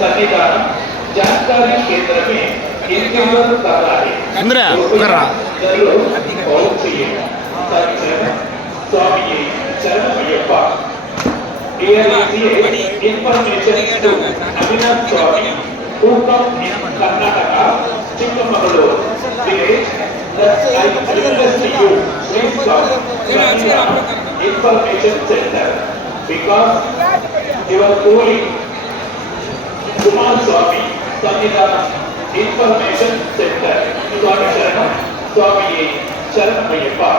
सन्निधान जानकारी केंद्र में इंतजार कर रहा है। जरूर पहुंचिए। स्वामी शरणमयप्पा information to Abhinav Swami who come in Karnataka, Chikmagalur village. That I request you, please come Sannidhana Information Center because your holy Kumar Swami Sannidhana Information Center. Swami Sharanam, Swami Sharamayappa.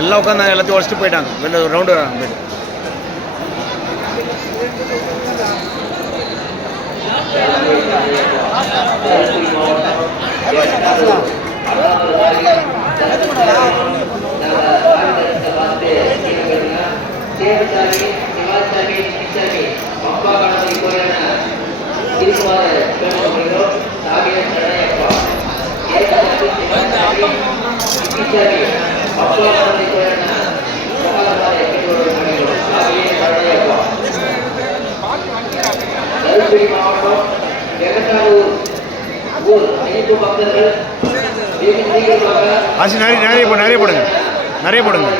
எல்லாம் உட்காந்து எல்லாத்தையும் உடச்சிட்டு போயிட்டாங்க வெளில round வராங்க போயிட்டு ஆச்சு நிறைய போடுங்க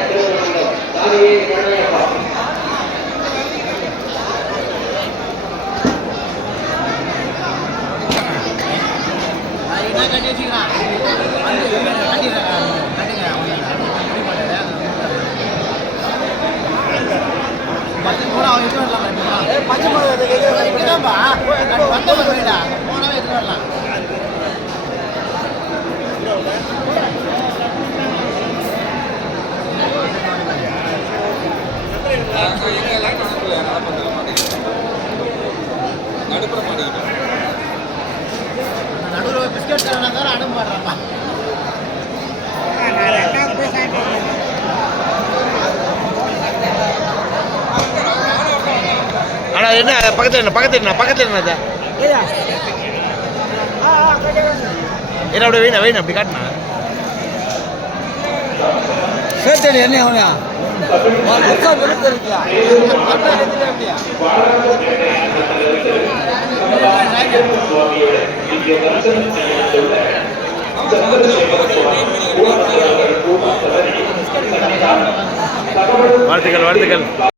நடுவில் பிஸ்கட் தரணும் அனுப்ப மாட்டேறாப்பா. ஆனா என்ன பக்கத்துல என்ன என்ன அப்படியே வெயின் அப்படி காட்டினா சேர்த்தடி என்ன அவனா வாழ்த்துக்கள்